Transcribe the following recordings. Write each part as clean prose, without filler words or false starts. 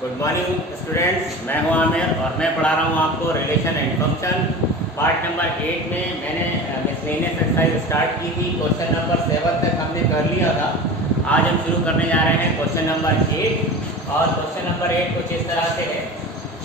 Good morning students, मैं हूं आमिर और मैं पढ़ा रहा हूं आपको relation and function. Part number 8 में मैंने मिसलेनियस एक्सरसाइज स्टार्ट की थी। क्वेश्चन नंबर 7 तक हमने कर लिया था। आज हम शुरू करने जा रहे हैं क्वेश्चन नंबर 8। और क्वेश्चन नंबर 8 कुछ इस तरह से है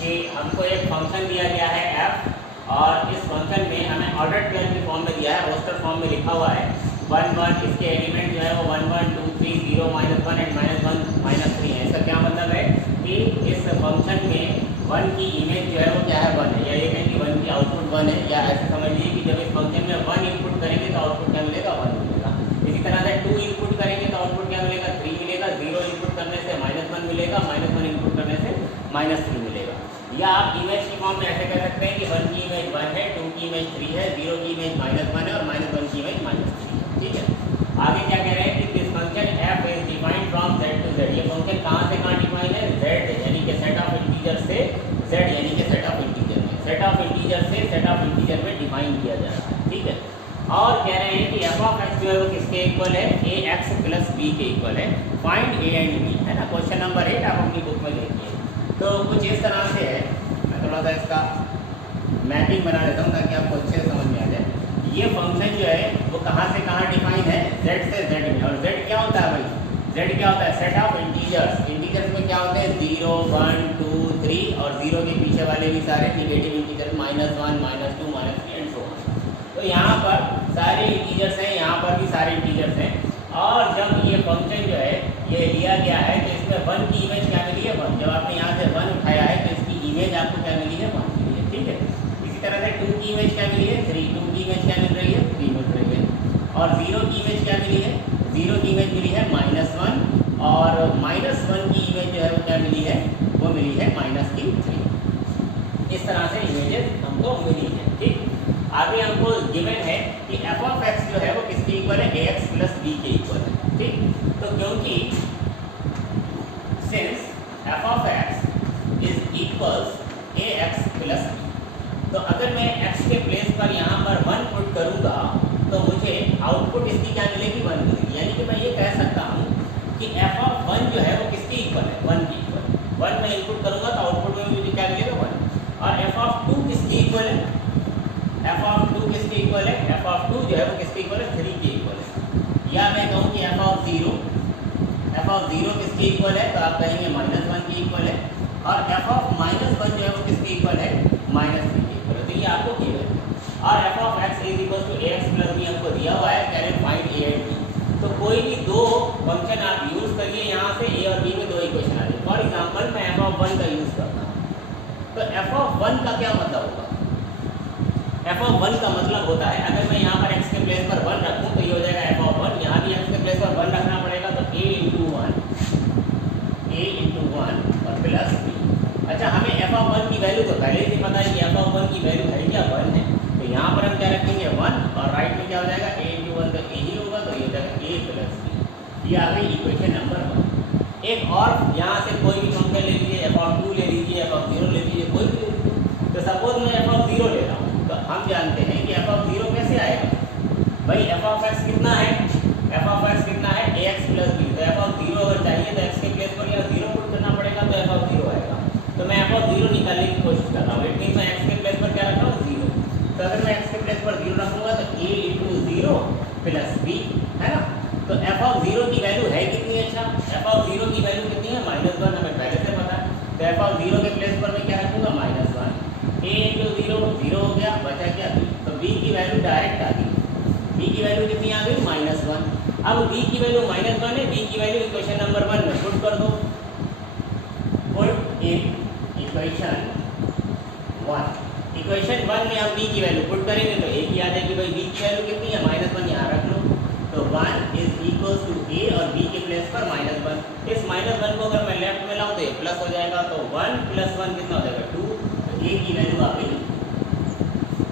कि हमको एक फंक्शन दिया गया है f, और इस फंक्शन में हमें ऑर्डर पेयर की फॉर्म में दिया है, रोस्टर फॉर्म में लिखा हुआ है 1 1। इसके एलिमेंट जो है वो 1 1 2 3 0 -1 एंड -1 -3 है। इसका क्या मतलब है कि इस फंक्शन में 1 की इमेज जो है वो क्या है 1 है, या ये कहें कि 1 की आउटपुट 1 है, या ऐसे समझ लीजिए कि जब इस फंक्शन में 1 इनपुट करेंगे तो आउटपुट क्या मिलेगा 1 मिलेगा। इसी तरह से 2 इनपुट करेंगे तो आउटपुट क्या मिलेगा 3 मिलेगा। 0 इनपुट करने से -1 मिलेगा, -1 इनपुट करने से -3 मिलेगा। या आप इमेज की फॉर्म में ऐसे कह सकते हैं कि 1 की इमेज 1 है, 2 की इमेज 3 है, 0 की इमेज -1 है और -1 की इमेज -3 है। ठीक है, आगे क्या कह रहे हैं कि this function f is defined from z to z। ये फंक्शन कहाँ से कहाँ डिफाइन है, z यानी कि सेट ऑफ इंटीजर से z यानी कि सेट ऑफ इंटीजर में, सेट ऑफ इंटीजर से सेट ऑफ इंटीजर में डिफाइन किया जा रहा है। ठीक है, और कह रहे हैं कि f ऑफ x जो है वो किसके इक्वल है, ax प्लस b के इक्वल है। फाइंड a एंड b, है ना। क्वेश्चन नंबर 8 आप अपनी बुक में देखिए। तो कुछ इस तरह से है, मैं थोड़ा सा इसका मैपिंग बना देता हूँ ताकि आपको अच्छे से समझ में आ जाए। ये फंक्शन जो है वो कहाँ से कहाँ डिफाइन है, z से z में। और z क्या होता है भाई, z क्या होता है, सेट ऑफ इंटीजर्स। इंटीजर्स में क्या होते हैं 0 1 2 3, और 0 के पीछे वाले भी सारे negative integer -1 -2 -3 and so on. तो यहाँ पर सारे इंटीजर्स हैं, यहाँ पर भी सारे इंटीजर्स हैं। और जब ये फंक्शन जो है ये लिया गया है तो इसमें 1 की इमेज क्या मिली है 1। जब आपने यहाँ से 1 उठाया है तो इसकी इमेज आपको क्या मिली है 1 मिली है। ठीक है, इसी तरह से 2 की इमेज क्या मिली है 3, 2 की इमेज क्या मिल रही है 3 मिल रही है। और 0 की इमेज क्या मिली है, 0 की इमेज मिली है -1, और -1 की इमेज जो है वो क्या मिली है, वो मिली है -3। इस तरह से इमेजेस हमको मिली है। ठीक, आगे हमको गिवन है कि f ऑफ x जो है वो किसके इक्वल है, ax प्लस b के इक्वल है। ठीक, तो क्योंकि since f of x is equals ax plus b, तो अगर मैं x के प्लेस पर यहाँ पर 1 पुट करूँगा तो मुझे आउटपुट इसकी क्या मिलेगी 1 मिलेगी। यानी कि मैं ये कह सकता हूँ कि f ऑफ 1 जो है वो किसके इक्वल है 1 के इक्वल। 1 मैं इनपुट करूँगा तो आउटपुट में मुझे क्या मिलेगा 1। और f ऑफ 2 किसके इक्वल है, f ऑफ 2 किसके इक्वल है, f ऑफ 2 जो है वो किसके इक्वल है 3 के इक्वल है। या मैं कहूँ कि f ऑफ 0 किसके इक्वल है, तो आप कहेंगे -1 के इक्वल है। और f ऑफ -1 जो है वो किसके इक्वल है -3 के इक्वल है। तो ये आपको गिवन है। और f of x is equal to ax plus b हमको दिया हुआ है, कह रहे हैं फाइंड a एंड b। तो कोई भी दो फंक्शन आप यूज़ करिए, यहाँ से a और b में दो इक्वेशन आ जाए। फॉर एग्जाम्पल मैं f ऑफ 1 का यूज़ करता हूँ, तो f ऑफ 1 का क्या मतलब होगा, f ऑफ 1 का मतलब होता है अगर मैं यहाँ पर x के प्लेस पर 1 रखूँ तो ये हो जाएगा f ऑफ 1। यहाँ भी x के प्लेस पर 1 रखना पड़ेगा, तो a इंटू 1 और प्लस b। अच्छा, हमें f ऑफ 1 की वैल्यू तो पहले ही पता है कि f ऑफ 1 की वैल्यू है क्या 1 है। तो यहाँ पर हम क्या रखेंगे 1, और राइट में क्या हो जाएगा a इंटू 1, तो a ही होगा, तो ये हो जाएगा a प्लस b। ये आ गई इक्वेशन नंबर 1। एक और यहाँ से कोई भी फंक्शन ले लीजिए, f ऑफ 2 ले लीजिए, f ऑफ 0 ले लीजिए, कोई भी ले लीजिए। तो सपोज मैं f ऑफ 0 ले रहा हूँ, तो हम जानते हैं कि f ऑफ 0 कैसे आएगा भाई, f ऑफ x कितना है, f ऑफ x कितना है ax प्लस b। तो f ऑफ 0 अगर चाहिए तो x के प्लेस पर यहाँ 0 पुट करना पड़ेगा, तो f ऑफ 0 आएगा। तो मैं f ऑफ 0 निकालने की कोशिश कर रहा हूँ, इट मीन्स मैं x के प्लेस पर क्या रख रहा हूँ 0। तो अगर मैं x के प्लेस पर 0 रखूँगा तो a इंटू 0 प्लस b, है ना। तो f ऑफ 0 की वैल्यू है कितनी, अच्छा f ऑफ 0 की वैल्यू कितनी है -1, हमें पहले से पता है। तो f ऑफ 0 के प्लेस पर मैं क्या रखूँगा -1, a इंटू 0 हो गया, बचा क्या b। तो b की वैल्यू डायरेक्ट आ गई, b की वैल्यू कितनी आ गई -1। अब b की वैल्यू -1 है, b की वैल्यू इक्वेशन नंबर 1 में पुट कर दो। पुट इन इक्वेशन 1, इक्वेशन 1 में हम b की वैल्यू पुट करेंगे तो एक ही आ जाएगी भाई, b की वैल्यू कितनी है -1, यहाँ रख लो। तो 1 इज इक्वल टू a, और b के प्लेस पर -1। इस -1 को अगर मैं लेफ्ट में लाऊँ तो ये प्लस हो जाएगा, तो 1 + 1 कितना हो जाएगा 2, तो a की वैल्यू आ गई।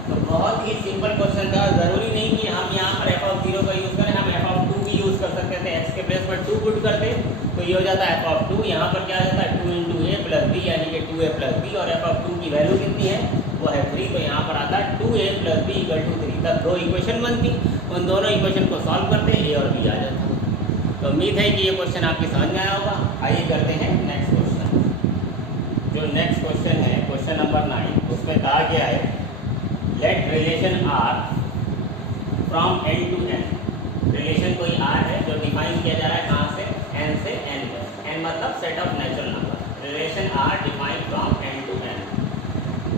तो बहुत ही सिंपल क्वेश्चन था, ज़रूरी नहीं कि हम यहाँ पर f ऑफ 0 का यूज़ करें, हम f ऑफ 2 भी यूज़ कर सकते थे। x के प्लेस पर 2 पुट करते तो ये हो जाता है f ऑफ 2, यहाँ पर क्या आ जाता है 2 इंटू a प्लस b, यानी कि 2a प्लस b। और f ऑफ 2 की वैल्यू कितनी है, वो है 3, तो यहाँ पर आता है 2a plus b equal to 3। तब दो इक्वेशन बनती, उन दोनों इक्वेशन को सॉल्व करते a और b आ जाता। तो उम्मीद है कि ये क्वेश्चन आपकी समझ में आया होगा। आइए करते हैं नेक्स्ट क्वेश्चन। आगे आए, let relation R from N to N, relation कोई आर है जो डिफाइन किया जा रहा है कहाँ से, एन से एन तक, एन मतलब set of natural number, relation R defined from N to N,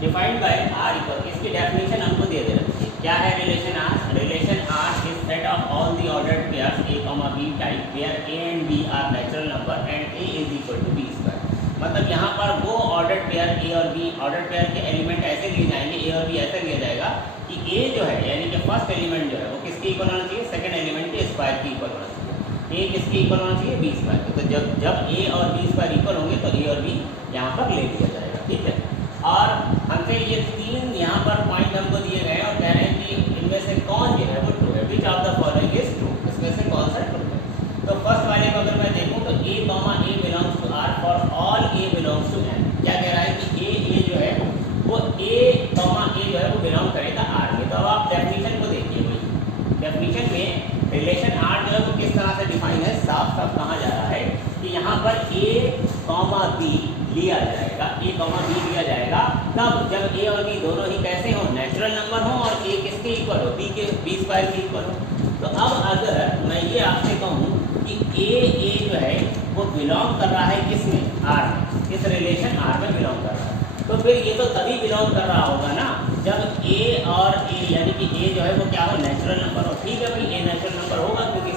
defined by R equal, इसकी डेफिनेशन हमको दे रखी है। क्या है relation R? Relation R is set of all the ordered pairs a, b type where a and b are natural number and a is equal to b square. मतलब यहाँ पर वो ऑर्डर्ड पेयर a और b, ordered pair के element ऐसे लिए जाएंगे, a और b ऐसे लिया जाएगा कि a जो है यानी कि फर्स्ट एलिमेंट जो है वो किसके इक्वल होना चाहिए, सेकंड एलिमेंट के स्क्वायर के इक्वल होना चाहिए। a किसके इक्वल होना चाहिए, b स्क्वायर के। तो जब a और b स्क्वायर इक्वल होंगे तो a और b यहाँ पर ले लिया जाएगा, ठीक है। और हमसे ये तीन यहाँ पर पॉइंट हमको दिए गए हैं और कह रहे हैं कि इनमें से कौन जो है वो ट्रू है, which of the following is true, इसमें से कौन सा ट्रू है। तो फर्स्ट वाले को अगर मैं देखूँ तो a belongs to r for all a belongs to n। क्या कह रहा है कि a जो है वो a जो है वो बिलोंग करेगा r में। तो अब आप डेफिनेशन को देखिए, भाई डेफिनेशन में रिलेशन r जो है वो किस तरह से डिफाइन है, साफ साफ कहा जा रहा है कि यहाँ पर a, b लिया जाएगा, a, b लिया जाएगा तब जब a और b दोनों ही कैसे हो, नेचुरल नंबर हो और a किसके इक्वल हो, b स्क्वायर के इक्वल हो। तो अब अगर मैं ये आपसे कहूँ कि a जो है वो बिलोंग कर रहा है किसमें, r में, इस रिलेशन r में बिलोंग कर रहा है, तो फिर ये तो तभी बिलोंग कर रहा होगा ना जब a और a यानी कि a जो है वो क्या हो, नेचुरल नंबर हो। ठीक है भाई, a नेचुरल नंबर होगा क्योंकि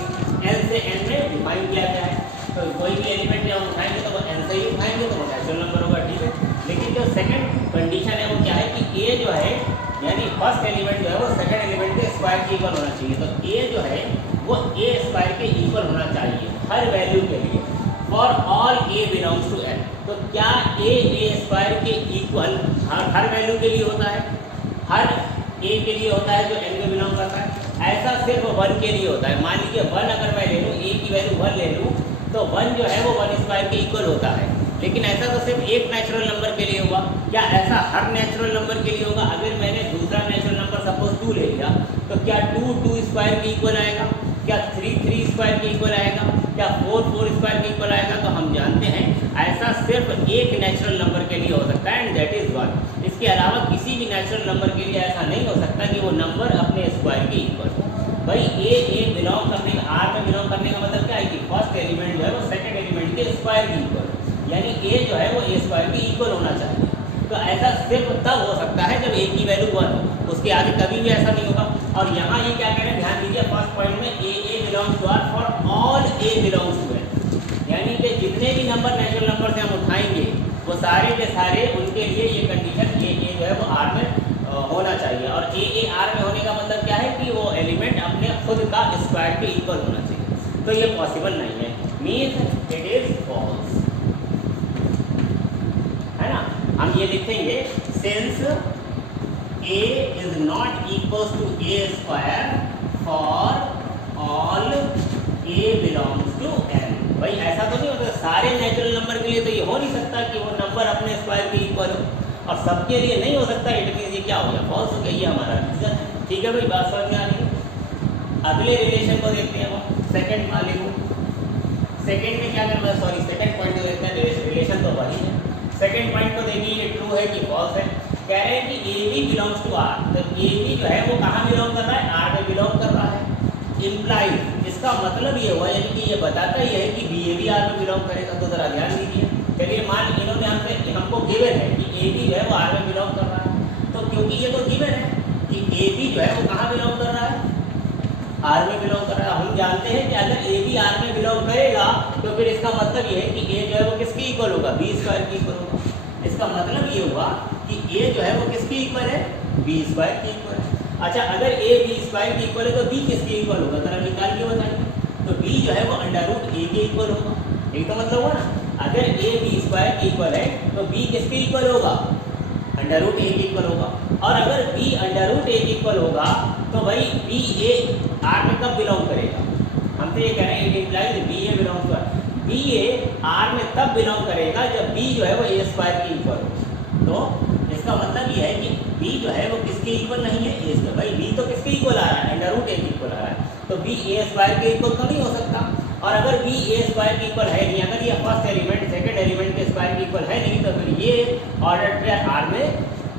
n से n में डिफाइन किया गया है, तो कोई भी एलिमेंट जब हम उठाएंगे तो वो n से ही उठाएंगे तो वो नेचुरल नंबर होगा, ठीक है। लेकिन जो सेकंड कंडीशन है वो क्या है कि a जो है यानी फर्स्ट एलिमेंट जो है वो सेकंड एलिमेंट के स्क्वायर के इक्वल होना चाहिए। तो a जो है वो a स्क्वायर के इक्वल होना चाहिए हर वैल्यू के लिए, for all a belongs to n। तो क्या a स्क्वायर के इक्वल हर वैल्यू के लिए होता है, हर a के लिए होता है जो n में बिलोंग करता है? ऐसा सिर्फ 1 के लिए होता है। मान लीजिए 1 अगर मैं ले लूँ, a की वैल्यू 1 ले लूँ तो 1 जो है वो 1 स्क्वायर के इक्वल होता है, लेकिन ऐसा तो सिर्फ एक नेचुरल नंबर के लिए होगा। क्या ऐसा हर नेचुरल नंबर के लिए होगा? अगर मैंने दूसरा नेचुरल नंबर सपोज 2 ले लिया तो क्या 2 स्क्वायर के इक्वल आएगा, क्या 3 स्क्वायर के इक्वल आएगा, क्या 4 स्क्वायर के इक्वल आएगा? तो हम जानते हैं ऐसा सिर्फ एक नेचुरल नंबर के लिए हो सकता है एंड दैट इज 1। इसके अलावा किसी भी नेचुरल नंबर के लिए ऐसा नहीं हो सकता कि वो नंबर अपने स्क्वायर के इक्वल हो। भाई a बिलोंग करने का, r में बिलोंग करने का मतलब क्या है कि फर्स्ट एलिमेंट जो है वो सेकंड एलिमेंट के स्क्वायर के इक्वल, यानी a जो है वो a स्क्वायर के इक्वल होना चाहिए। तो ऐसा सिर्फ तब हो सकता है जब a की वैल्यू 1 हो, उसके आगे कभी भी ऐसा नहीं होगा। और यहाँ ये क्या कह रहे हैं, ध्यान दीजिए फर्स्ट पॉइंट में a belongs to r for all a belongs to n, यानी कि जितने भी नंबर नेचुरल नंबर से हम उठाएंगे वो सारे के सारे उनके लिए ये कंडीशन a जो है वो r में होना चाहिए। और a r में होने का मतलब क्या है कि वो एलिमेंट अपने खुद का स्क्वायर के इक्वल होना चाहिए। तो ये पॉसिबल नहीं है, मीन्स इट इज फॉल्स, है ना। हम ये लिखेंगे since a is not equal to a square for all a belongs to n। भाई ऐसा तो नहीं होता सारे नेचुरल नंबर के लिए, तो ये हो नहीं सकता कि वो नंबर अपने स्क्वायर के इक्वल हो, और सबके लिए नहीं हो सकता। इट मीन्स ये क्या हो गया, फॉल्स हो गया, ये हमारा आंसर है। ठीक है भाई, बात समझ में आ रही है। अगले रिलेशन को देखते हैं हम, सेकंड वाले को। सेकंड में क्या करना है, सॉरी सेकंड पॉइंट को देखते हैं, रिलेशन तो वही है। सेकंड पॉइंट को देखिए ये ट्रू है कि फॉल्स है। कह रहे हैं कि a b belongs to R, तो ए बी जो है वो कहाँ बिलोंग कर रहा है, आर में बिलोंग कर रहा है। इम्प्लाइड, इसका मतलब ये हुआ यानी कि ये बताता ही है कि बी ए भी आर में बिलोंग करेगा। तो जरा ध्यान दीजिए, चलिए मान इन्होंने हमको गिवन है कि ए बी जो है वो आर में बिलोंग कर रहा है, तो क्योंकि ये तो गिवन है कि ए बी जो है वो कहाँ बिलोंग कर रहा है, आर में बिलोंग कर रहा है। हम जानते हैं कि अगर ए बी आर में बिलोंग करेगा तो फिर इसका मतलब ये है कि ए जो है वो किसके इक्वल होगा, बी स्क्वायर के इक्वल होगा। इसका मतलब ये हुआ कि ए जो है वो किसके इक्वल है, बी स्क्वायर के इक्वल है। अच्छा, अगर ए बी स्क्वायर के इक्वल है तो बी किसके इक्वल होगा, जरा निकाल के बताइए। तो बी जो है वो अंडर रूट ए के इक्वल होगा, यही तो मतलब हुआ ना। अगर ए बी स्क्वायर के इक्वल है तो बी किसके इक्वल होगा, अंडर रूट ए के इक्वल होगा। और अगर बी अंडर रूट ए के इक्वल होगा तो भाई बी ए आर में कब बिलोंग करेगा, हम तो ये कह रहे हैं it implies b a belong to b a R में तब बिलोंग करेगा जब बी जो है वो ए स्क्वायर के इक्वल हो। तो इसका मतलब ये है कि बी जो है वो किसके इक्वल नहीं है, ए स्क्वायर। भाई बी तो किसके इक्वल आ रहा है, अंडर रूट ए के इक्वल आ रहा है, तो बी ए स्क्वायर के इक्वल तो नहीं हो सकता। और अगर बी ए स्क्वायर के इक्वल है नहीं, अगर ये फर्स्ट एलिमेंट सेकंड एलिमेंट के स्क्वायर के इक्वल है नहीं, तो फिर ये ऑर्डर पेयर आर में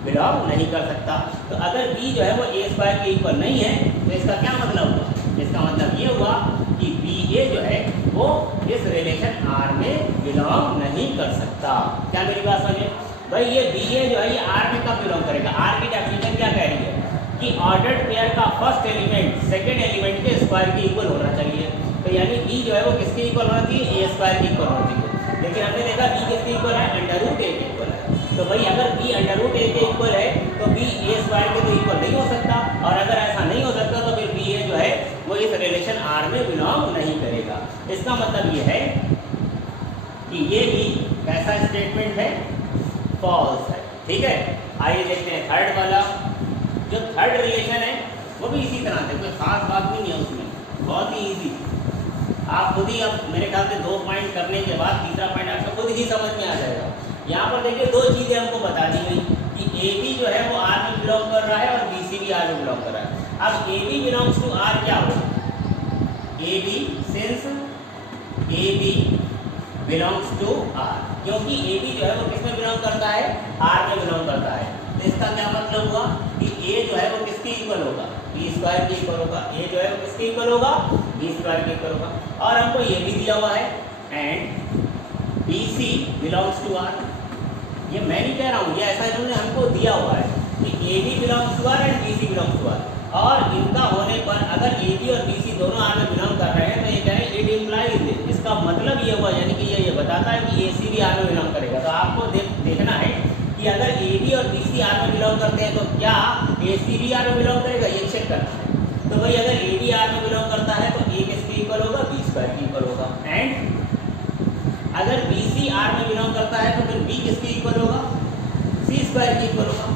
बिलोंग नहीं कर सकता। तो अगर बी जो है वो ए स्क्वायर के इक्वल नहीं है तो इसका क्या मतलब हुआ? इसका मतलब ये हुआ कि बी ए जो है वो इस रिलेशन आर में बिलोंग नहीं कर सकता। क्या मेरी बात समझे भाई? ये बी ए जो है ये आर में कब बिलोंग करेगा? आर की डेफिनेशन क्या कह रही है कि ऑर्डर्ड पेयर का फर्स्ट एलिमेंट सेकंड एलिमेंट के स्क्वायर के इक्वल होना चाहिए। तो यानी बी जो है वो किसके इक्वल होना चाहिए? ए स्क्वायर के इक्वल होना चाहिए। लेकिन हमने देखा बी किसके इक्वल है? अंडर रूट ए के इक्वल है। तो भाई अगर बी अंडर रूट ए के इक्वल है तो बी ए स्क्वायर के तो इक्वल नहीं हो सकता, और अगर ऐसा नहीं हो सकता तो फिर बी ए जो है वो इस रिलेशन आर में बिलोंग नहीं करेगा। इसका मतलब ये है कि ये भी कैसा स्टेटमेंट है? फॉल्स है। ठीक है, आइए देखते हैं थर्ड वाला। जो थर्ड रिलेशन है वो भी इसी तरह से, कोई खास बात भी नहीं है उसमें, बहुत ही ईजी। आप खुद ही, अब मेरे ख्याल से 2 पॉइंट करने के बाद तीसरा पॉइंट आपको खुद ही समझ में आ जाएगा। यहाँ पर देखिए 2 चीज़ें हमको बता दी गई कि ए बी जो है वो आर में बिलोंग कर रहा है और बी सी भी आर में बिलोंग कर रहा है। अब a b belongs to R क्या होगा? A b since a b belongs to R, क्योंकि ए बी जो है वो किस में बिलोंग करता है? आर में बिलोंग करता है। तो इसका क्या मतलब हुआ कि ए जो है वो किसके इक्वल होगा? बी स्क्वायर के इक्वल होगा। ए जो है वो किसके इक्वल होगा? बी स्क्वायर के इक्वल होगा। और हमको ये भी दिया हुआ है and b c belongs to R. ये मैं नहीं कह रहा हूँ, ये ऐसा इन्होंने हमको दिया हुआ है कि a b belongs to R and b c belongs to R, और इनका होने पर अगर ए बी और बी सी दोनों आर में बिलोंग कर रहे हैं तो ये कह रहे हैं इट इम्प्लाइज, इसका मतलब ये हुआ यानी कि ये बताता है कि ए सी भी आर में बिलोंग करेगा। तो आपको देखना है कि अगर ए बी और बी सी आर में बिलोंग करते हैं तो क्या ए सी भी आर में बिलोंग करेगा, ये चेक करना है। तो भाई अगर ए बी आर में बिलोंग करता है तो ए किसके इक्वल होगा? बी स्क्वायर के इक्वल होगा। एंड अगर बी सी आर में बिलोंग करता है तो फिर बी किसके इक्वल होगा? सी स्क्वायर के इक्वल होगा।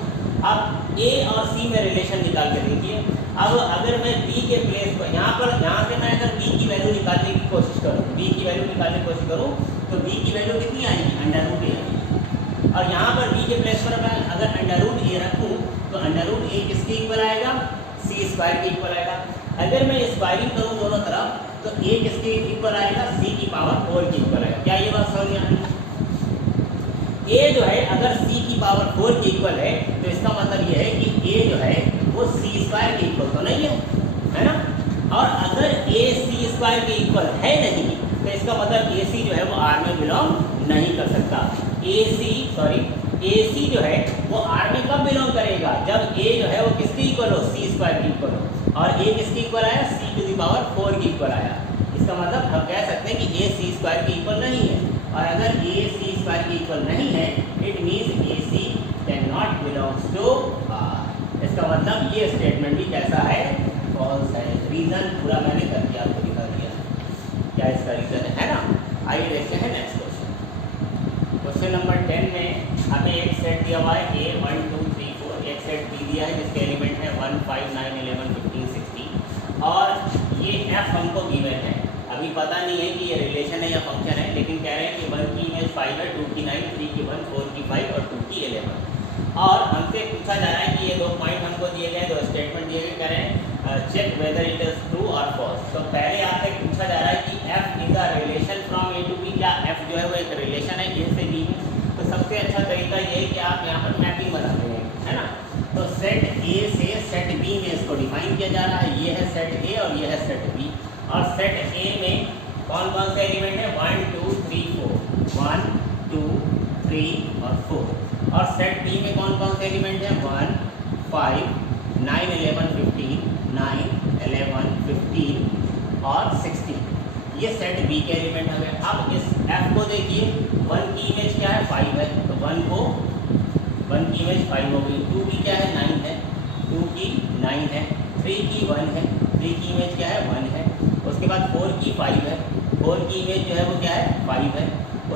अब ए और सी में रिलेशन निकाल के देखिए। अब अगर मैं बी के प्लेस पर यहाँ से मैं अगर बी की वैल्यू निकालने की कोशिश करूँ, बी की वैल्यू निकालने की कोशिश करूँ तो बी की वैल्यू कितनी आएगी? अंडर रूट ए आएगी। और यहाँ पर बी के प्लेस पर मैं अगर अंडर रूट ए रखूँ तो अंडर रूट ए किसके इक्वल आएगा? सी स्क्वायर के इक्वल आएगा। अगर मैं स्क्वायरिंग करूँ दोनों तरफ तो ए किसके इक्वल आएगा? सी की पावर 4 के इक्वल आएगा। क्या ये बात समझ में आ रही है? ए जो है अगर सी की पावर 4 के इक्वल है तो इसका मतलब ये है कि ए जो है वो सी स्क्वायर के इक्वल तो नहीं है ना? और अगर ए सी स्क्वायर के इक्वल है नहीं तो इसका मतलब ए सी जो है वो आर में बिलोंग नहीं कर सकता। ए सी जो है वो आर में कब बिलोंग करेगा? जब ए जो है वो किसके इक्वल हो? सी स्क्वायर के इक्वल हो। और ए किसके इक्वल आया? सी टू दी पावर 4 के इक्वल आया। इसका मतलब हम कह सकते हैं कि ए सी स्क्वायर के इक्वल नहीं है। और अगर ए सी स्क्वायर के इक्वल नहीं है it means a c can not belongs to R. इसका मतलब ये स्टेटमेंट भी कैसा है? फॉल्स है। रीज़न पूरा मैंने करके आपको दिखा दिया क्या इसका रीज़न है ना। आइए देखते हैं नेक्स्ट क्वेश्चन। क्वेश्चन नंबर 10 में हमें एक सेट दिया हुआ है ए 1 2 3 4, एक सेट बी दिया है जिसके एलिमेंट है 1 5 9 11 15 16 और ये एफ हमको गिवन है। अभी पता नहीं है कि ये रिलेशन है या फंक्शन है, लेकिन कह रहे हैं कि 1 की इमेज 5 है, 2 की 9, 3 की 1, 4 की 5 और 2 की 11। और हमसे पूछा जा रहा है कि ये 2 पॉइंट हमको दिए गए, 2 स्टेटमेंट दिए गए, कह रहे हैं check whether it is true और फॉल्स। तो पहले आपसे पूछा जा रहा है कि f is a relation from a to b. क्या एफ जो है वो एक रिलेशन है ए से बी में? तो सबसे अच्छा तरीका ये है कि आप यहाँ पर मैपिंग बनाते हैं, है ना। तो सेट ए से सेट बी में इसको डिफाइन किया जा रहा है। ये है सेट ए और ये है सेट बी। और सेट ए में कौन कौन से एलिमेंट है? 1 2 3 4, 1 2 3 और 4। और सेट बी में कौन कौन से एलिमेंट है? 1 5 9 11 15, 9 11 15 और 16। ये सेट बी के एलिमेंट हो गए। अब इस एफ को देखिए, 1 की इमेज क्या है? 5 है, तो 1 की इमेज 5 हो गई। 2 की क्या है? 9 है, 2 की 9 है। 3 की 1 है, 3 की इमेज क्या है? 1 है। उसके बाद 4 की 5 है, 4 की इमेज जो है वो क्या है? 5 है।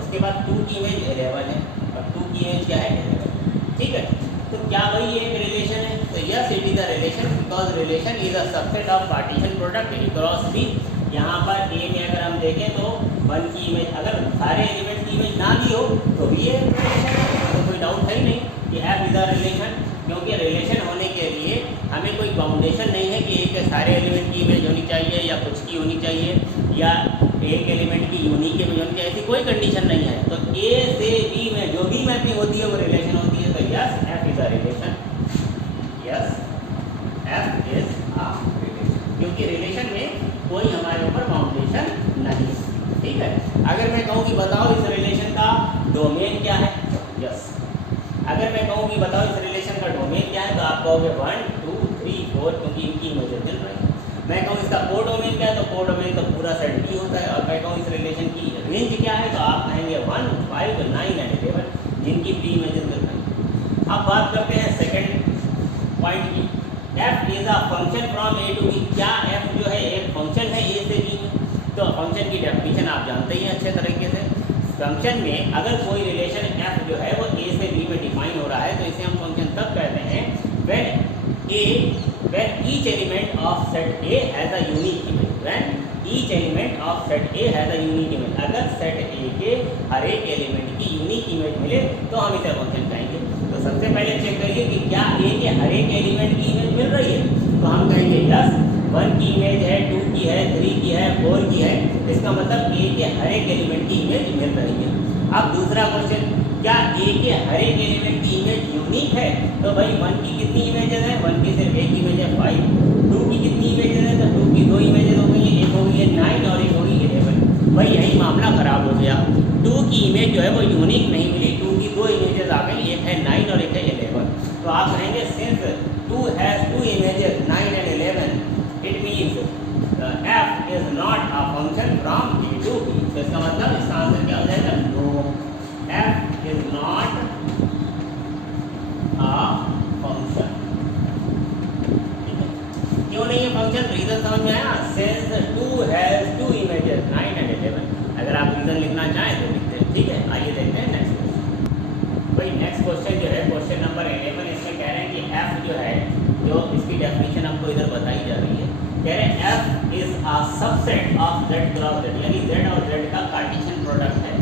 उसके बाद 2 की इमेज 11 है और 2 की इमेज क्या है? 11। ठीक है, तो क्या वही एक रिलेशन है? तो yes it is a relation because relation is a subset of partition product across b. यहाँ पर ए में अगर हम देखें तो 1 की इमेज, अगर सारे एलिमेंट की इमेज ना भी हो तो भी ये रिलेशन है, तो कोई डाउट है ही नहीं कि एफ इज अ रिलेशन। क्योंकि रिलेशन होने के लिए हमें कोई बाउंडेशन नहीं है कि ए के सारे एलिमेंट की इमेज होनी चाहिए या कुछ की होनी चाहिए या एक एलिमेंट की यूनिक इमेज होनी चाहिए, ऐसी कोई कंडीशन नहीं है। तो ए से बी में जो भी मैपिंग होती है वो रिलेशन होती है। तो yes f is a relation. Domain क्या है? यस, अगर मैं कहूँ कि बताओ इस रिलेशन का डोमेन क्या है, तो आप कहोगे 1 2 3 4, क्योंकि इनकी इमेजेस मिल रही है। मैं कहूँ इसका कोडोमेन क्या है, तो कोडोमेन तो पूरा सेट B होता है। और मैं कहूँ इस रिलेशन की रेंज क्या है, तो आप कहेंगे 1 5 9 एंड 11, जिनकी प्री इमेजेस मिल रही है। अब बात करते हैं सेकंड पॉइंट की। f is a function from a to b। क्या f जो है एक फंक्शन है a से b में? तो फंक्शन की डेफिनेशन आप जानते ही हैं अच्छे तरीके से। फंक्शन में अगर कोई रिलेशन f जो है वो a से b में डिफाइन हो रहा है, तो इसे हम फंक्शन तब कहते हैं when each element of set A has a unique image। when each element of set A has a unique image। अगर सेट A के हर एक एलिमेंट की यूनिक इमेज मिले तो हम इसे फंक्शन कहेंगे। तो सबसे पहले चेक करिए कि क्या A के हर एक एलिमेंट की इमेज मिल रही है, तो हम कहेंगे यस, 1 की इमेज है, 2 की है, 3 की है, 4 की है। इसका मतलब A के हर एक एलिमेंट की इमेज मिल रही है। अब दूसरा क्वेश्चन, क्या A के हर एक एलिमेंट की इमेज यूनिक है? तो भाई 1 की कितनी इमेजेस है? 1 की सिर्फ एक इमेज है 5। 2 की कितनी इमेजेस है? तो 2 की 2 इमेजेस हो गई है, एक हो गई है 9 और एक हो गई 11। भाई यही मामला खराब हो गया। 2 की इमेज जो है वो यूनिक नहीं मिली, 2 की 2 इमेजेस आ गई, एक है 9 और एक है 11। तो आप कहेंगे since 2 has 2 images 9 and 11, it means f is not a function from A to B। तो इसका मतलब इसका आंसर क्या हो जाएगा? No, f is not a function। ठीक है, क्यों नहीं है फंक्शन? रीजन समझ में आया? Since 2 has 2 images 9 and 11। अगर आप रीजन लिखना चाहें तो लिखते हैं। ठीक है, आइए देखते हैं नेक्स्ट क्वेश्चन। भाई नेक्स्ट क्वेश्चन जो है क्वेश्चन नंबर 11, इसमें कह रहे हैं कि f जो है, जो इसकी डेफिनेशन हमको इधर बताई जा रही है, कह रहे हैं f is a subset of z cross z, यानी z और z का कार्टेशियन प्रोडक्ट है,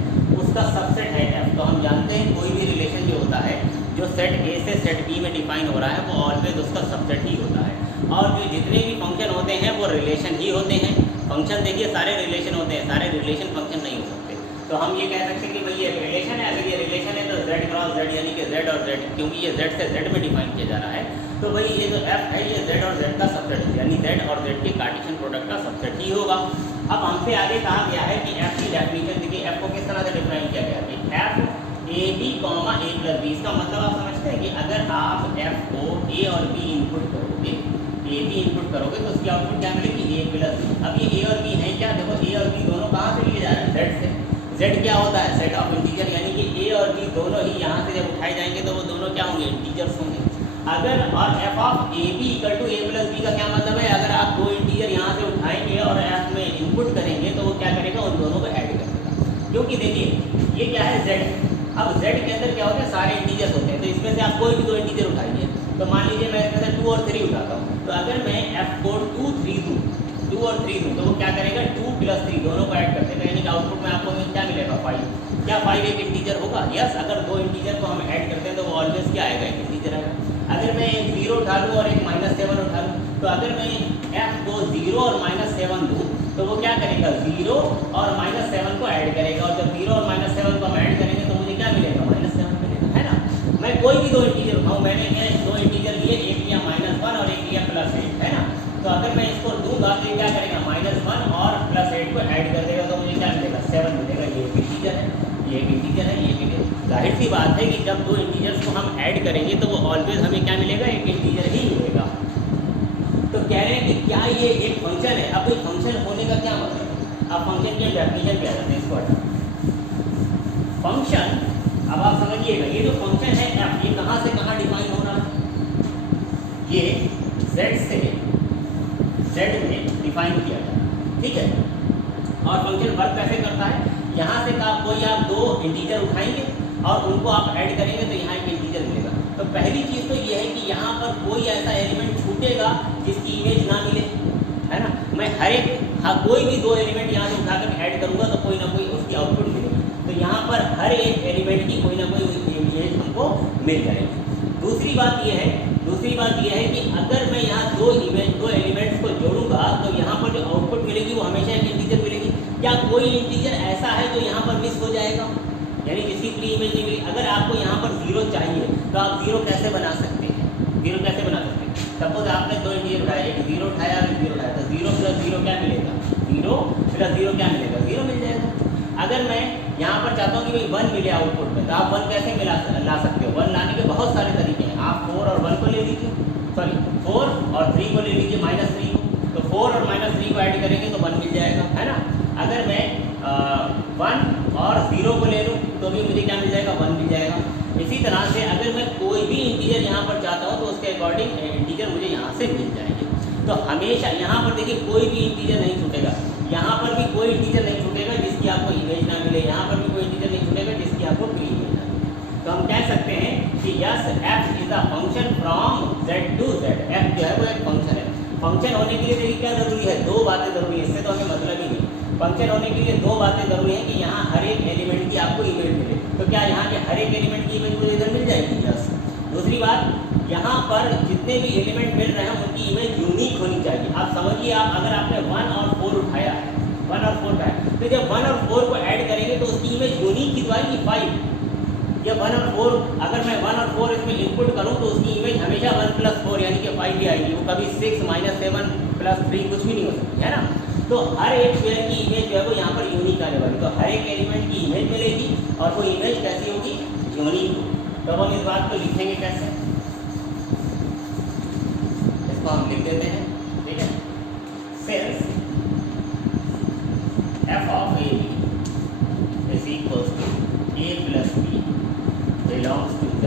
उसका सबसेट है f। तो हम जानते हैं कोई भी रिलेशन जो होता है, जो सेट A से सेट B में डिफाइन हो रहा है, वो ऑलवेज उसका सबसेट ही होता है। और जो जितने भी फंक्शन होते हैं वो रिलेशन ही होते हैं। फंक्शन देखिए सारे रिलेशन होते हैं, सारे रिलेशन फंक्शन नहीं हो सकते। तो हम ये कह सकते हैं कि भाई ये रिलेशन है, अगर ये रिलेशन है तो z क्रॉस z, यानी कि z और z, क्योंकि ये z से z में डिफाइन किया जा रहा है, तो भाई ये जो f है ये z और z का सबसेट है, यानी z और z के कार्टेशियन प्रोडक्ट का सबसेट ही होगा। अब हमसे आगे कहा गया है कि f की डेफिनेशन देखिए, f को किस तरह से डिफाइन किया गया है कि f a b a plus b। इसका मतलब आप समझते हैं कि अगर आप f को a और b इनपुट करोगे, a b इनपुट करोगे, तो उसकी आउटपुट क्या मिलेगी? a plus b। अब ये a और b है क्या? देखो a और b दोनों कहाँ से लिए जा रहे हैं? z से। z क्या होता है? सेट ऑफ इंटीजर, यानी कि a और b दोनों ही यहाँ से जब उठाए जाएंगे तो वो दोनों क्या होंगे? इंटीजर्स होंगे। अगर और f of a b equal to a plus b का क्या मतलब है? अगर आप दो इंटीजर यहाँ से उठाएंगे और f में इनपुट करेंगे तो वो क्या करेगा? उन दोनों को ऐड कर देगा। क्योंकि देखिए ये क्या है? z। अब z के अंदर क्या होता है? सारे इंटीजर्स होते हैं। तो इसमें से आप कोई भी दो इंटीजर उठाइए, तो मान लीजिए मैं इसमें से 2 और 3 उठाता हूँ, तो अगर मैं f को 2 3 दूँ, 2 और 3 दूँ, तो वो क्या करेगा? 2 प्लस 3 दोनों को ऐड कर देगा, यानी कि आउटपुट में आपको क्या मिलेगा? 5। क्या 5 एक इंटीजर होगा? यस, अगर दो इंटीजर को हम ऐड करते हैं तो वो ऑलवेज क्या आएगा? एक इंटीजर आएगा। अगर मैं एक 0 उठा लूँ और एक -7 उठा लूँ, तो अगर मैं f को 0 और -7 दूँ, तो वो क्या करेगा? 0 और -7 को ऐड करेगा, और जब 0 और -7 को हम ऐड करेंगे तो मुझे क्या मिलेगा? -7 मिलेगा, है ना। मैं कोई भी दो इंटीजर उठाऊँ, मैंने दो इंटीजर लिए, एक लिया -1 और एक लिया +8, है ना। तो अगर मैं इसको दूंगा तो ये क्या करेगा? -1 और +8 को ऐड कर देगा, तो मुझे क्या मिलेगा? 7 मिलेगा। ये एक इंटीजर है, ये एक इंटीजर है, ये एक इंटीजर। जाहिर सी बात है कि जब दो इंटीजर्स को हम ऐड करेंगे तो वो ऑलवेज हमें क्या मिलेगा? एक इंटीजर ही मिलेगा। तो कह रहे हैं कि क्या ये एक फंक्शन है? अब कोई फंक्शन होने का क्या मतलब है? अब फंक्शन की डेफिनेशन क्या है? इसको फंक्शन, अब आप समझिएगा, ये जो फंक्शन है f, ये कहाँ से कहाँ डिफाइन हो रहा है? ये z से z में डिफाइन किया जाता है, ठीक है। और फंक्शन वर्क कैसे करता है? यहाँ से कोई आप दो इंटीजर उठाएंगे और उनको आप ऐड करेंगे तो यहाँ एक इंटीजर मिलेगा। तो पहली चीज़ तो ये है कि यहाँ पर कोई ऐसा एलिमेंट छूटेगा जिसकी इमेज ना मिले, है ना। मैं हर एक कोई भी दो एलिमेंट यहाँ से उठाकर ऐड करूँगा तो कोई ना कोई उसकी आउटपुट मिलेगी। तो यहाँ पर हर एक एलिमेंट की कोई ना कोई इमेज हमको मिल जाएगी। दूसरी बात यह है कि अगर मैं यहाँ दो एलिमेंट्स को जोड़ूंगा तो यहाँ पर जो आउटपुट मिलेगी वो हमेशा एक इंटीजर मिलेगी। क्या कोई इंटीजर ऐसा है जो यहाँ पर मिस हो जाएगा, यानी जिसकी प्री इमेज नहीं मिली? अगर आपको यहाँ पर 0 चाहिए तो आप 0 कैसे बना सकते हैं? 0 कैसे बना सकते हैं? सपोज आपने दो इंटीजर उठाया, एक 0 उठाया और एक 0 उठाया, तो 0 + 0 क्या मिलेगा? 0 + 0 क्या मिलेगा? 0 मिल जाएगा। अगर मैं यहाँ पर चाहता हूँ कि भाई 1 मिले आउटपुट में, तो आप 1 कैसे ला सकते हो? 1 लाने के बहुत सारे तरीके हैं। आप 4 और 1 को ले लीजिए, सॉरी 4 और 3 को ले लीजिए, -3 को, तो 4 और -3 को ऐड करेंगे तो 1 मिल जाएगा, है ना। अगर मैं 1 और 0 को ले लूँ तो भी मुझे क्या मिल जाएगा? 1 मिल जाएगा। इसी तरह से अगर मैं कोई भी इंटीजर यहाँ पर चाहता हूँ तो उसके अकॉर्डिंग इंटीजर मुझे यहाँ से मिल जाएंगे। तो हमेशा यहाँ पर देखिए कोई भी इंटीजर नहीं छूटेगा, यहाँ पर भी कोई इंटीजर नहीं छूटेगा जिसकी आपको इमेज ना मिले, यहाँ पर भी कोई इंटीजर नहीं छूटेगा जिसकी आपको प्री इमेज ना मिले। तो हम कह सकते हैं कि yes f is a function from z to z। F जो है वो एक फंक्शन है। फंक्शन होने के लिए देखिए क्या जरूरी है? 2 बातें जरूरी है, इससे तो हमें मतलब ही नहीं। फंक्शन होने के लिए 2 बातें जरूरी है कि यहाँ हर एक एलिमेंट की आपको इमेज मिले। तो क्या यहाँ के हर एक एलिमेंट की इमेज मुझे इधर मिल जाएगी? यस। दूसरी बात, यहाँ पर जितने भी एलिमेंट मिल रहे हैं उनकी इमेज यूनिक होनी चाहिए। आप समझिए, आप अगर आपने 1 और 4 उठाया है, 1 और 4 का है, तो जब 1 और 4 को ऐड करेंगे तो उसकी इमेज यूनिक कितनी आएगी? 5। या 1 और 4, अगर मैं 1 और 4 इसमें इनपुट करूँ तो उसकी इमेज हमेशा 1 + 4 यानी कि 5 ही आएगी। वो कभी 6 - 7 + 3 कुछ भी नहीं हो सकती, है ना। तो हर एक पेयर की इमेज जो है वो यहाँ पर यूनिक आने वाली। तो हर एक एलिमेंट की इमेज मिलेगी और वो इमेज कैसी होगी? यूनिक होगी। तो हम इस बात को लिखेंगे कैसे? इसको हम लिख देते हैं, ठीक है। Since f of a b is equals to a plus b belongs to z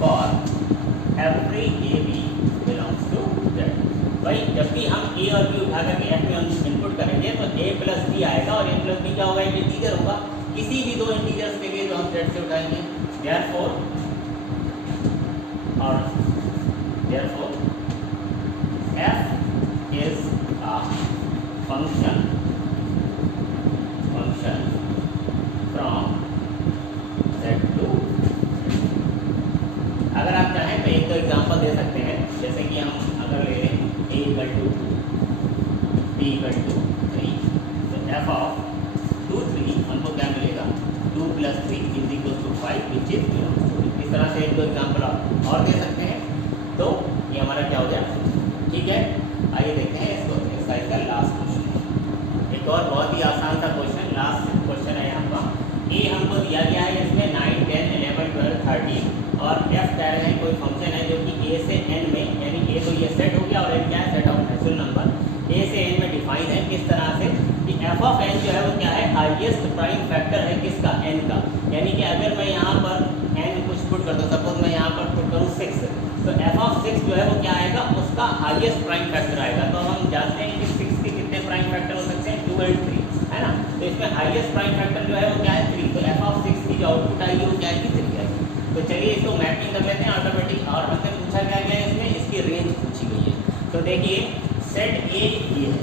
for every a b belongs to z। भाई जब भी हम a और b उठा करके f में इनपुट करेंगे तो a plus b आएगा और a plus b क्या होगा? एक इंटीजर होगा, किसी भी 2 इंटीजर्स के लिए जो हम z से उठाएंगे। therefore f is a function from z to अगर आप चाहें तो एक दो एग्जांपल दे सकते हैं, जैसे कि हम अगर ले लें a = 2 b = 3, तो f of 2 3 हमको क्या मिलेगा? 2 + 3 = 5 which is 0। इस तरह से एक दो एग्जांपल और दे सकते हैं, तो ये हमारा क्या हो जाएगा? ठीक है। आइए देखते हैं इसको, एक्सरसाइज का लास्ट क्वेश्चन। एक और बहुत ही आसान सा क्वेश्चन, लास्ट क्वेश्चन है यहाँ पर। ए हमको दिया गया है, इसमें 9 10 11 12 13 और एफ कह रहे हैं कोई फंक्शन है जो कि ए से एन में, यानी ए तो ये सेट हो गया और एन क्या है? Set of natural number A से एन में डिफाइन है। किस तरह से कि एफ ऑफ एन जो है वो क्या है? हाईएस्ट प्राइम फैक्टर है किसका? एन का। यानी कि अगर मैं यहाँ पर एन कुछ पुट करता हूँ, सपोज मैं यहाँ पर पुट करूँ 6, तो एफ ऑफ 6 जो है वो क्या आएगा? उसका हाईएस्ट प्राइम फैक्टर आएगा। तो हम जानते हैं कि 6 के कितने प्राइम फैक्टर हो सकते हैं? 2 और 3, है ना। तो इसमें हाईएस्ट प्राइम फैक्टर जो है वो क्या है? 3। तो एफ ऑफ 6 की जो आउटपुट आएगी वो क्या आएगी? 3 आएगी। तो चलिए इसको मैपिंग कर लेते हैं ऑटोमेटिक। और हमसे पूछा क्या गया है इसमें? इसकी रेंज पूछी गई है। तो देखिए सेट ए ये है,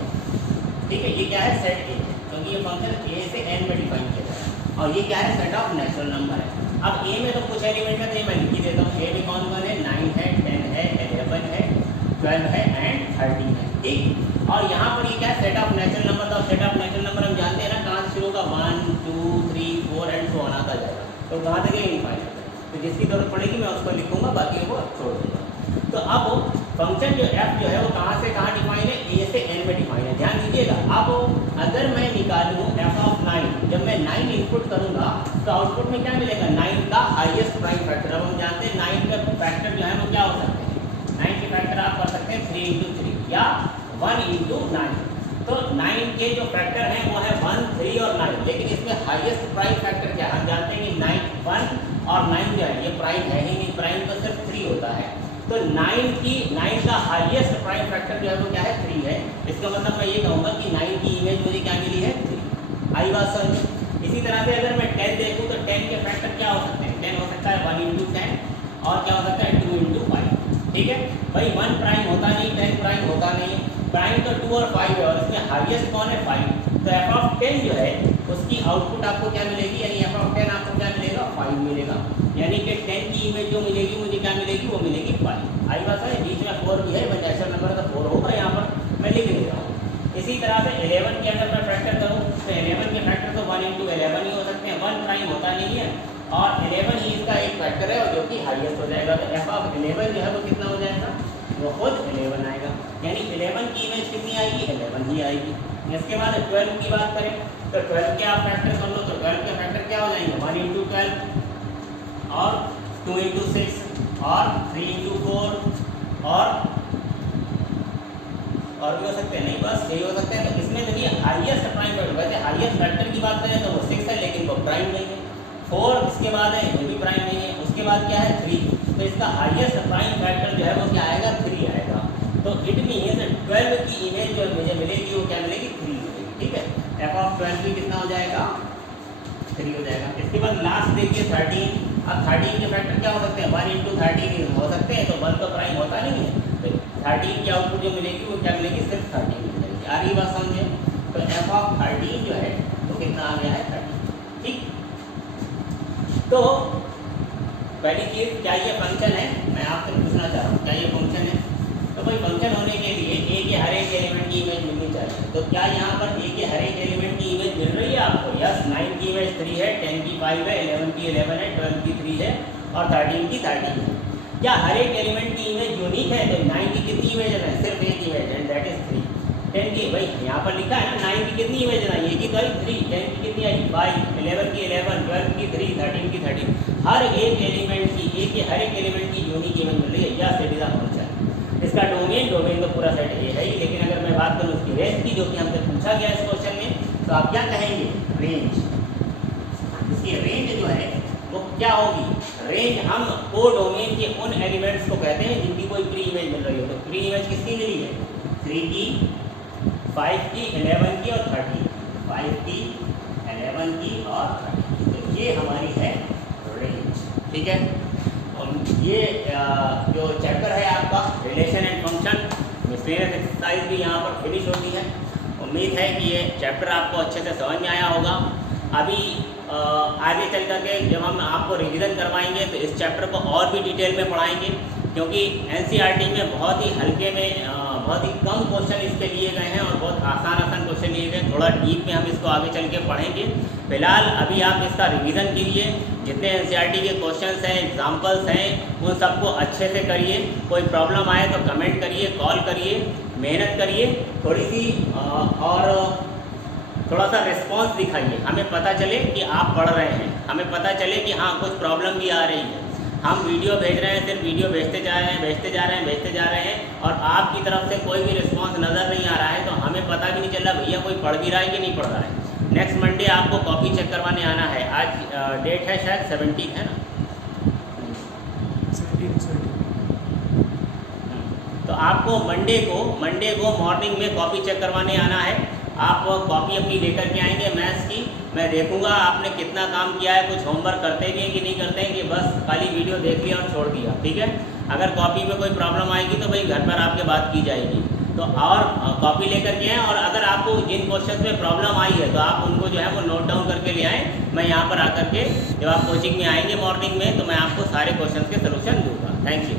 ठीक है। ये क्या है? सेट ए है, क्योंकि ये फंक्शन ए से एन में डिफाइन किया गया है। और ये क्या है? सेट ऑफ नेचुरल नंबर है। अब ए में तो कुछ एलिमेंट है, तो ये मैं लिख ही देता हूँ। ए में कौन कौन है? 9 है, 10 है, 11 है, 12 है एंड 13 है, ठीक। और यहाँ पर ये क्या है? Set of natural number. तो सेट ऑफ नेचुरल नंबर हम जानते हैं ना, कहाँ से शुरू होगा? 1 2 3 4 एंड सो ऑन आता जाएगा। तो कहाँ तक है? इनफाइनाइट। तो जिसकी जरूरत पड़ेगी मैं उसको लिखूंगा, बाकी वो छोड़ दूंगा। तो अब फंक्शन जो f जो है वो कहाँ से कहाँ डिफाइन है? ए से एन में डिफाइन है, ध्यान दीजिएगा। अब अगर मैं निकालूँ f ऑफ 9, जब मैं 9 इनपुट करूँगा तो आउटपुट में क्या मिलेगा? 9 का हाईएस्ट प्राइम फैक्टर। अब हम जानते हैं 9 का फैक्टर जो है वो क्या हो सकते हैं? 9 के फैक्टर आप कर सकते हैं 3 × 3 या 1 × 9। तो 9 के जो फैक्टर हैं वो है 1 3 और 9, लेकिन इसमें हाईएस्ट प्राइम फैक्टर क्या है? हम जानते हैं कि 9 1 और 9 जो है ये प्राइम है ही नहीं, प्राइम तो सिर्फ 3 होता है। तो 9 का हाईएस्ट प्राइम फैक्टर जो है वो क्या है? 3 है। इसका मतलब मैं ये कहूँगा कि 9 की इमेज मुझे क्या मिली है? 3। आई बात समझ? इसी तरह से अगर मैं 10 देखूँ तो 10 के फैक्टर क्या हो सकते हैं? 10 हो सकता है 1 × 10 और क्या हो सकता है? 2 × 5, ठीक है भाई। 1 प्राइम होता नहीं, 10 प्राइम होता नहीं। प्राइम तो 2 और 5 है और इसमें हाईएस्ट कौन है? 5। तो एफ ऑफ 10 जो है उसकी आउटपुट आपको क्या मिलेगी? यानी एफ ऑफ 10 आपको क्या मिलेगा? 5 मिलेगा। यानी कि 10 की इमेज जो मिलेगी मुझे क्या मिलेगी? वो मिलेगी 5। आई बात है? बीच में 4 भी है, बट नेचुरल नंबर का 4 होगा, यहाँ पर मैं लिख दे रहा हूँ। इसी तरह से 11 के अगर मैं फैक्टर करूँ तो 11 के फैक्टर तो 1 × 11 ही हो सकते हैं। 1 प्राइम होता नहीं है और 11 ही इसका एक फैक्टर है और जो कि हाईएस्ट हो जाएगा। तो एफ ऑफ 11 जो है वो कितना हो जाएगा? वो खुद 11 आएगा। यानी 11 की इमेज कितनी आएगी? 11 ही आएगी। इसके बाद 12 की बात करें तो 12 के आप फैक्टर कर लो, तो 12 के फैक्टर क्या हो जाएंगे, 1 इंटू 12 और 2 इंटू 6 और 3 इंटू 4 और भी हो सकते हैं, नहीं बस यही हो सकते हैं। तो इसमें देखिए हाईएस्ट प्राइम फैक्टर, वैसे हाईएस्ट फैक्टर की बात करें तो वो 6 है, लेकिन वो प्राइम नहीं है। 4 इसके बाद है, ये भी प्राइम नहीं है। उसके बाद क्या है, 3, तो इसका हाईएस्ट प्राइम फैक्टर जो है वो क्या आएगा, 3 आएगा। तो इट मीन्स 12 की इमेज जो मुझे मिलेगी वो क्या मिलेगी, 3 मिलेगी। ठीक है, एफ ऑफ 12 की कितना हो जाएगा, 3 हो जाएगा। इसके बाद लास्ट देखिए 13। अब 13 के फैक्टर क्या हो सकते हैं, 1 इंटू 13 हो सकते हैं, तो 1 तो प्राइम होता नहीं है। तो 13 की आउटपुट जो मिलेगी वो क्या मिलेगी, सिर्फ 13 मिलेगी। आ रही बात समझे। तो एफ ऑफ 13 जो है वो कितना आ गया है, 13। ठीक, तो पहली चीज़ क्या ये फंक्शन है, मैं आपसे पूछना चाह रहा हूँ क्या ये फंक्शन है। तो भाई फंक्शन होने के लिए ए के हर एक एलिमेंट की इमेज मिलनी चाहिए। तो क्या यहाँ पर ए के हर एक एलिमेंट की इमेज मिल रही है आपको, यस। 9 की इमेज 3 है, 10 की 5 है, 11 की 11 है, 12 की 3 है और 13 की 13 है। क्या हर एक एलिमेंट की इमेज यूनिक है, तो 9 की कितनी इमेज है, सिर्फ एक इमेज है, दैट इज 3। 10 की भाई यहाँ पर लिखा है ना, 9 की कितनी इमेज है, ये की तो आई 3, 10 की कितनी आई 5, 11 की 11, 12 की 3, 13 की 13। हर एक एलिमेंट की ए के हर एक एलिमेंट की यूनिक इमेज मिल रही है, yes it is a function. इसका डोमेन तो पूरा सेट ए है ही, लेकिन अगर मैं बात करूँ उसकी रेंज की, जो कि हमसे पूछा गया इस क्वेश्चन में, तो आप क्या कहेंगे, रेंज। इसकी रेंज जो है वो क्या होगी, रेंज हम को डोमेन के उन एलिमेंट्स को कहते हैं जिनकी कोई प्री इमेज मिल रही हो। तो प्री इमेज किसकी मिली है, 3 की, 5 की, 11 की और 13, 5 की, 11 की और 13। तो ये हमारी है रेंज। ठीक है, और ये जो चैप्टर है आपका relation and function, miscellaneous exercise भी यहाँ पर फिनिश होती है। उम्मीद है कि ये चैप्टर आपको अच्छे से समझ में आया होगा। अभी आगे चल करके जब हम आपको रिवीजन करवाएंगे तो इस चैप्टर को और भी डिटेल में पढ़ाएंगे, क्योंकि एनसीईआरटी में बहुत ही हल्के में बहुत ही कम क्वेश्चन इसके लिए गए हैं और बहुत आसान क्वेश्चन लिए गए। थोड़ा डीप में हम इसको आगे चल के पढ़ेंगे। फिलहाल अभी आप इसका रिवीजन कीजिए, जितने एनसीईआरटी के क्वेश्चंस हैं, एग्जाम्पल्स हैं, उन सबको अच्छे से करिए। कोई प्रॉब्लम आए तो कमेंट करिए, कॉल करिए, मेहनत करिए थोड़ी सी, और थोड़ा सा रिस्पॉन्स दिखाइए, हमें पता चले कि आप पढ़ रहे हैं, हमें पता चले कि हाँ कुछ प्रॉब्लम भी आ रही है। हम वीडियो भेज रहे हैं, सिर्फ वीडियो भेजते जा रहे हैं और आपकी तरफ से कोई भी रिस्पॉन्स नज़र नहीं आ रहा है, तो हमें पता भी नहीं चल रहा भैया कोई पढ़ भी रहा है कि नहीं पढ़ रहा है। नेक्स्ट मंडे आपको कॉपी चेक करवाने आना है। आज डेट है शायद 17 है ना, 17। तो आपको मंडे को मॉर्निंग में कॉपी चेक करवाने आना है। आप कॉपी अपनी लेकर के आएंगे मैथ्स की, मैं देखूंगा आपने कितना काम किया है, कुछ होमवर्क करते भी हैं कि नहीं करते हैं, कि बस खाली वीडियो देख लिया और छोड़ दिया। ठीक है, अगर कॉपी में कोई प्रॉब्लम आएगी तो भाई घर पर आपके बात की जाएगी। तो और कॉपी लेकर के आएँ, और अगर आपको जिन क्वेश्चन में प्रॉब्लम आई है तो आप उनको जो है वो नोट डाउन करके ले आएँ। मैं यहाँ पर आकर के जब आप कोचिंग में आएंगे मॉर्निंग में, तो मैं आपको सारे क्वेश्चन के सलूशन दूँगा। Thank you.